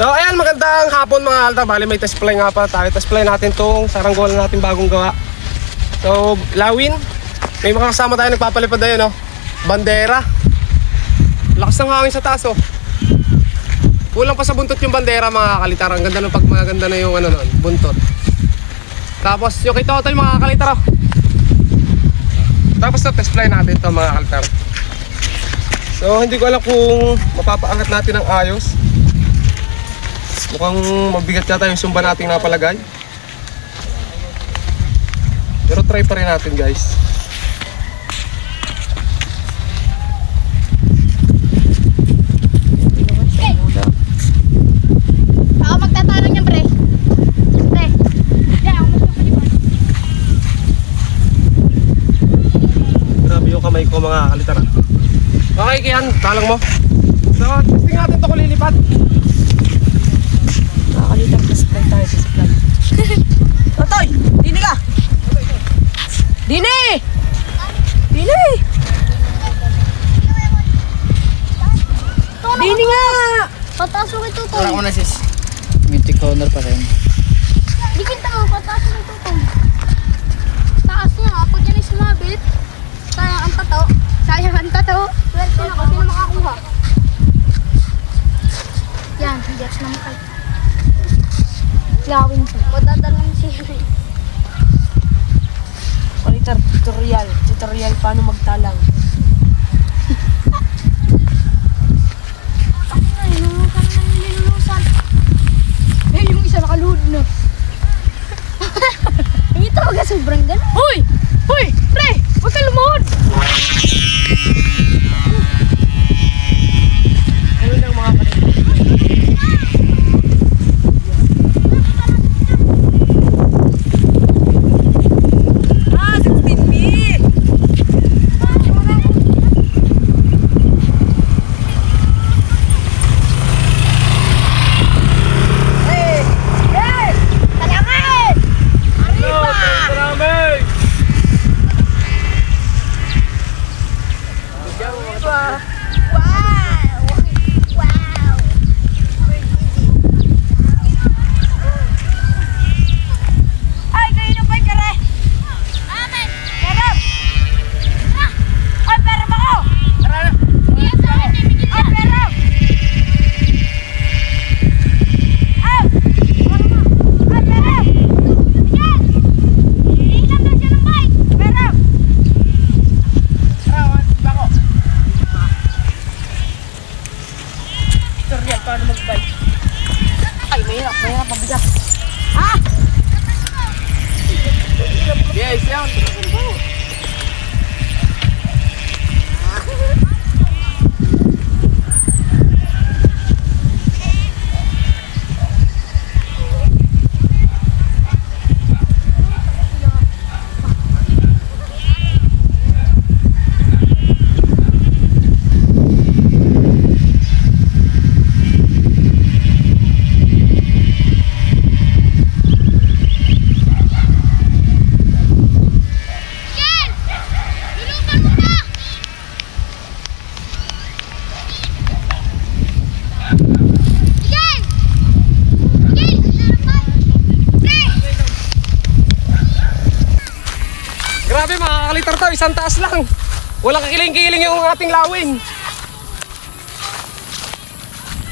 So ayan, magandang hapon mga kaltar. Bali may test fly nga pa tayo. Test fly natin tong saranggola natin bagong gawa. So lawin. May mga kasama tayo nagpapalipad ayun, no? Bandera. Lakas ng hangin sa taas, oh. Kulang pa sa buntot yung bandera mga kalitar. Ang ganda ng pagmaganda na yung ano nun, buntot. Tapos yung kay Totoy mga kalitar, oh. Tapos na test fly natin to mga kalitar. So hindi ko alam kung mapapaangat natin ng ayos. Mukhang mabigat yata yung sumba nating napalagay. Pero try pa rin natin, guys. Ako magtatanong niyan, pre. Pre. Hindi, ako magpapalipad. Grabe yung kamay ko mga kalitar. Okay, Kian, talang mo. So, testing natin ito kung lilipad. Nakakalitan, display tayo sa supply. Totoy! Dini ka! Dini! Dini! Dini nga! Pataas mo kay Tutoy. Wala ko na sis. Mythic honor pa rin. Di kita mo, pataas mo kay Tutoy. Taas niya nga, pag yan ay sumabit, sayang ang tato. Sayang ang tato. Swerte na kasi na makakuha. Yan, higats na makay. Lawin siya. Madadalang siya. Kalitar, tutorial. Tutorial paano magtalang. Ay, nungusan na yung linulusan. Eh, yung isa nakaluhod na. Hindi talaga sobrang gano'n. Hoy! Hoy! Pre! Huwag ka lumuhod! Ano lang mga kalitar? Paano mag-bike? Ay, mahirap mabigat. Ha? Yes, yan. Grabe mga kalitar to, isang taas lang. Walang kakiling-kiling yung ating lawin.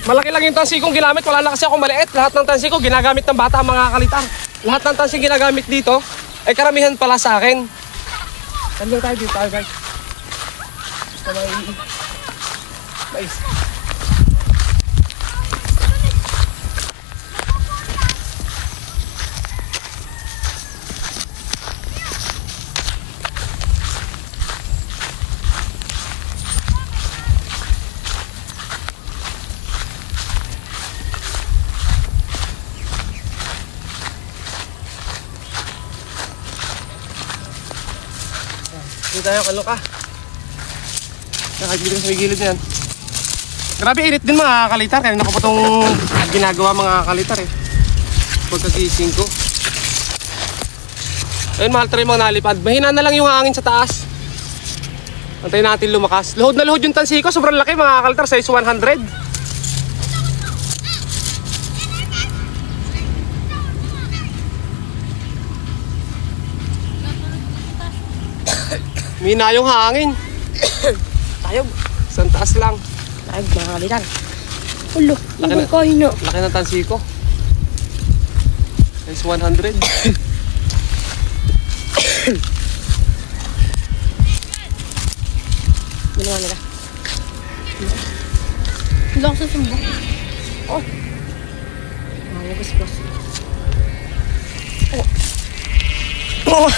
Malaki lang yung tansi kong ginamit, wala na kasi ako maliit. Lahat ng tansi ko ginagamit ng bata mga kalitar. Lahat ng tansi ginagamit dito, ay karamihan pala sa akin. Saan tayo dito tayo, guys? Mais. Dito tayo, kalo ka. Nakagilid sa may gilid na yan. Grabe init din mga kalitar. Kanina ko pa itong ginagawa mga kalitar eh. Pagkagising ko. Ayun mahal tayo mga nalipad. Mahina na lang yung hangin sa taas. Antayin natin lumakas. Luhod na luhod yung tansi ko. Sobrang laki mga kalitar. Size 100. Mina yung hangin. Tayog. Isang taas lang. Tayog mga kalitan. Ulo, Laki na. ibang kahina. Laki ng tansi ko. Is 100. Ginawa nila. Hindi ako sa sumbo. Wagas plus. Oh.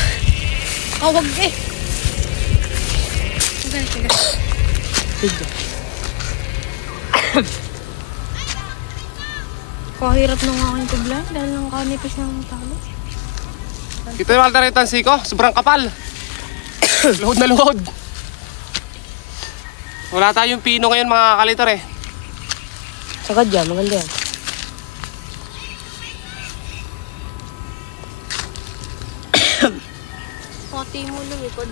Wag eh. Sige. Sige. Kahirap ng aking tublan dahil lang kanipis ng talo. Kita yung Walter yung tansi ko. Sobrang kapal. Luhod na luhod. Wala tayong pino ngayon mga kalitar eh. Sagad yan, maganda yan. Pati mo lumipod.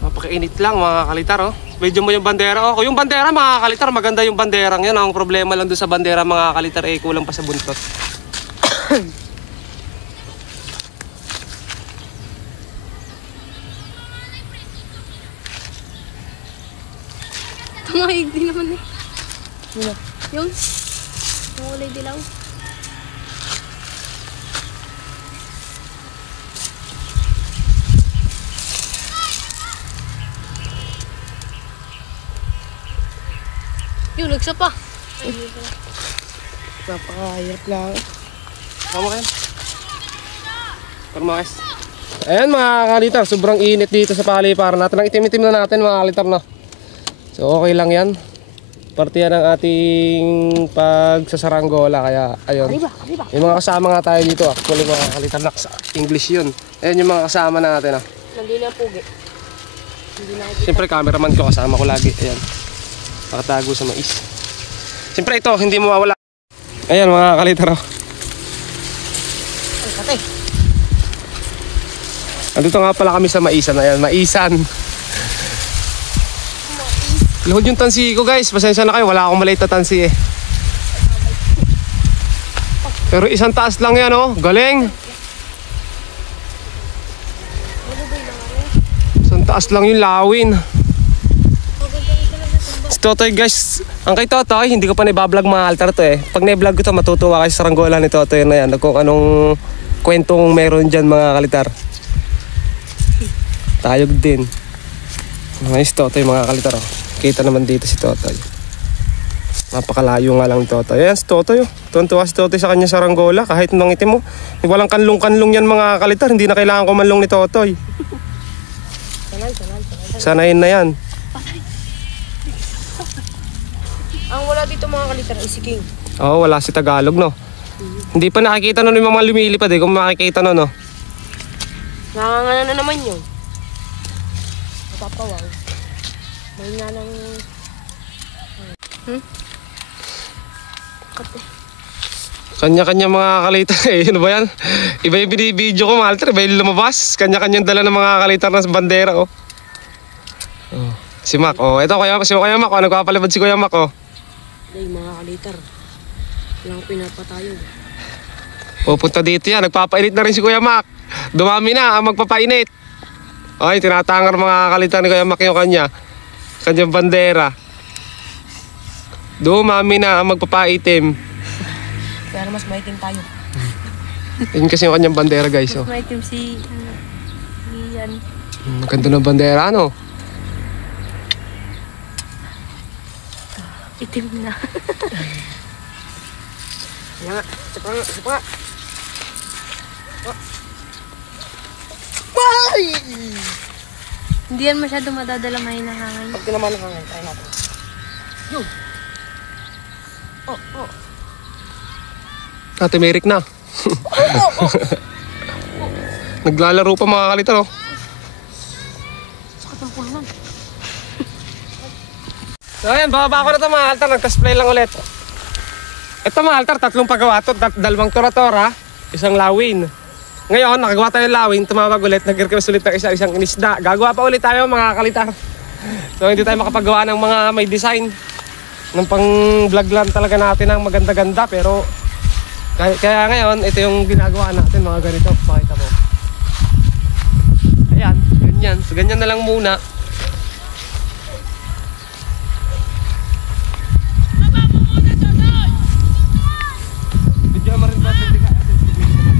Napakainit lang mga kalitar oh. Medyo mo yung bandera oh. Yung bandera mga kalitar, maganda yung banderang yan. Ang problema lang doon sa bandera mga kalitar eh, kulang pa sa buntot. Tumayig din naman eh. Ano? Yung kulay dilaw. Yung nagsa pa. Napakahirap lang. Tama kayo. Permakes. Ayan mga kalitar, sobrang init dito sa paliparan natin. Ang itim-itim na natin mga kalitar no. So okay lang yan. Parte yan ng ating pagsasaranggola. Kaya ayun. Arriba. Yung mga kasama nga tayo dito. Actually mga kalitar na English yun. Ayan yung mga kasama natin ah. Nandun na pugi. Hindi na Siyempre cameraman ko kasama ko lagi. Ayan. Nakatago sa mais. Siyempre ito, hindi mawawala. Ayan mga kalitar oh. Ay, kate. Andito nga pala kami sa maisan. Ayan, maisan. Luhod yung tansi ko guys. Pasensya na kayo. Wala akong maliit na tansi eh. Pero isang taas lang yan oh. Galing. Isang taas lang yung lawin. Si Totoy guys. Ang kay Totoy, hindi ko pa naibablog mga altar to eh. Pag naiblog ko to, matutuwa kayo sa saranggola ni Totoy na yan. Kung anong kwentong meron dyan mga kalitar. Tayog din. Nice Totoy mga kalitar oh. Kita naman dito si Totoy. Napakalayo nga lang ni Totoy. Ayan si Totoy oh. Tuwan-tuwa si Totoy sa kanya saranggola. Kahit nang itim mo. Walang kanlong-kanlong yan mga kalitar. Hindi na kailangan kumanlong ni Totoy. Sanayin na yan. Ang wala dito mga kalitar ay si King. Oo, wala si Tagalog no. Hindi pa nakikita nun yung mga lumilipad eh. Kung makikita nun no. Nangangana na naman yun. Napapawaw. May nga lang... Kanya-kanya mga kalitar eh. Ano ba yan? Iba yung binibidyo ko mga altar. Iba yung lumabas. Kanya-kanyang dala ng mga kalitar na bandera oh. Oh. Si Mac oh. Ito si Kuya Mac oh. Nagpapalipad si Kuya Mac oh. Ay, mga kalitar. Walang pinapatayo. Pupunta dito yan. Nagpapainit na rin si Kuya Mac. Dumami na ang magpapainit. Ay, tinatangar mga kalitar ni Kuya Mac yung kanyang bandera. Dumami na ang magpapaitim. Pero mas maitim tayo. Yun kasi yung kanyang bandera guys oh. May team si Ian. Maganda ng bandera ano. Itim na. Kaya nga, isa pa nga. Hindi yan masyado madadala may nangangay. Pag tinaman ng hangin, try natin. Yun. Ate Merrick na. Naglalaro pa mga kalitar oh. Sakit ng pulman. So ayan, bababa ko na ito mga altar. Nag-display lang ulit. Ito mga altar, tatlong paggawa to. Dalawang tora-tora, isang lawin. Ngayon, nakagawa tayo ng lawin. Tumawag ulit, nag-request ulit ng isang inisda. Gagawa pa ulit tayo mga kalitar. So hindi tayo makapagawa ng mga may design. Ng pang-vlog lang talaga natin ng maganda-ganda. Pero kaya ngayon, ito yung ginagawa natin mga ganito. Pakita mo. Ayan, yun Ganyan. So, ganyan na lang muna. Video mo rin ba? Ano yan?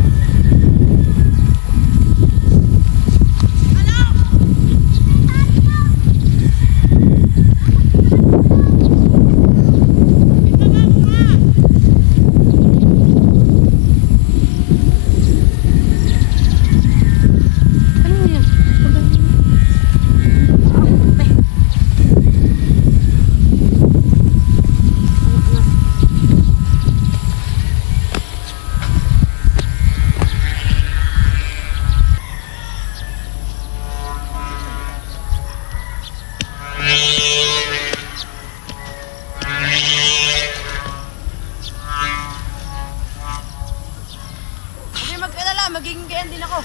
Hindi mag-alala, magiging ganyan din ako.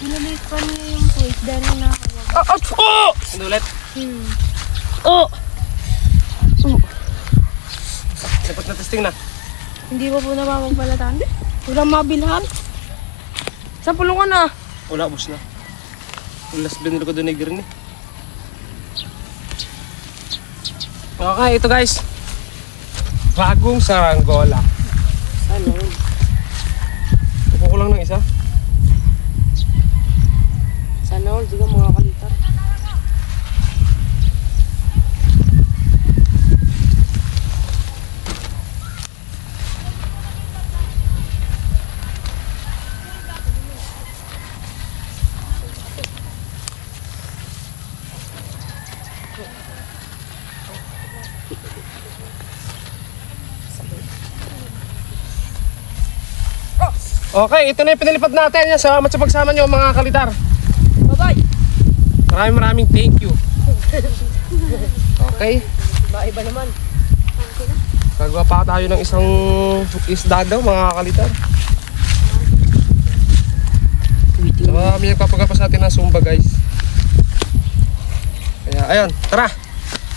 Pinalik pa niya yung plate dahil nakakawag. Ano ulit? Dapat na testing na. Hindi pa po napapagbalatan. Walang mabilhan. Sa pulungan na. Wala, bus na. Yung last binili ko doon ay green eh. Okay, ito guys. Bagong saranggola. Ano? Upo ko lang ng isa. Sana all, di ka mga kalitar. Okay, ito na yung pinilipad natin. Salamat sa pagsama nyo mga kalitar. Bye-bye! Maraming thank you. Okay, Maiba naman. gagawa pa tayo ng isang isda daw mga kalitar. So, kami nagpapagapas natin ng Zumba guys. Kaya ayun, tara.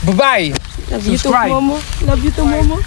Bye-bye. Love you to Subscribe. Momo. Love you to Momo.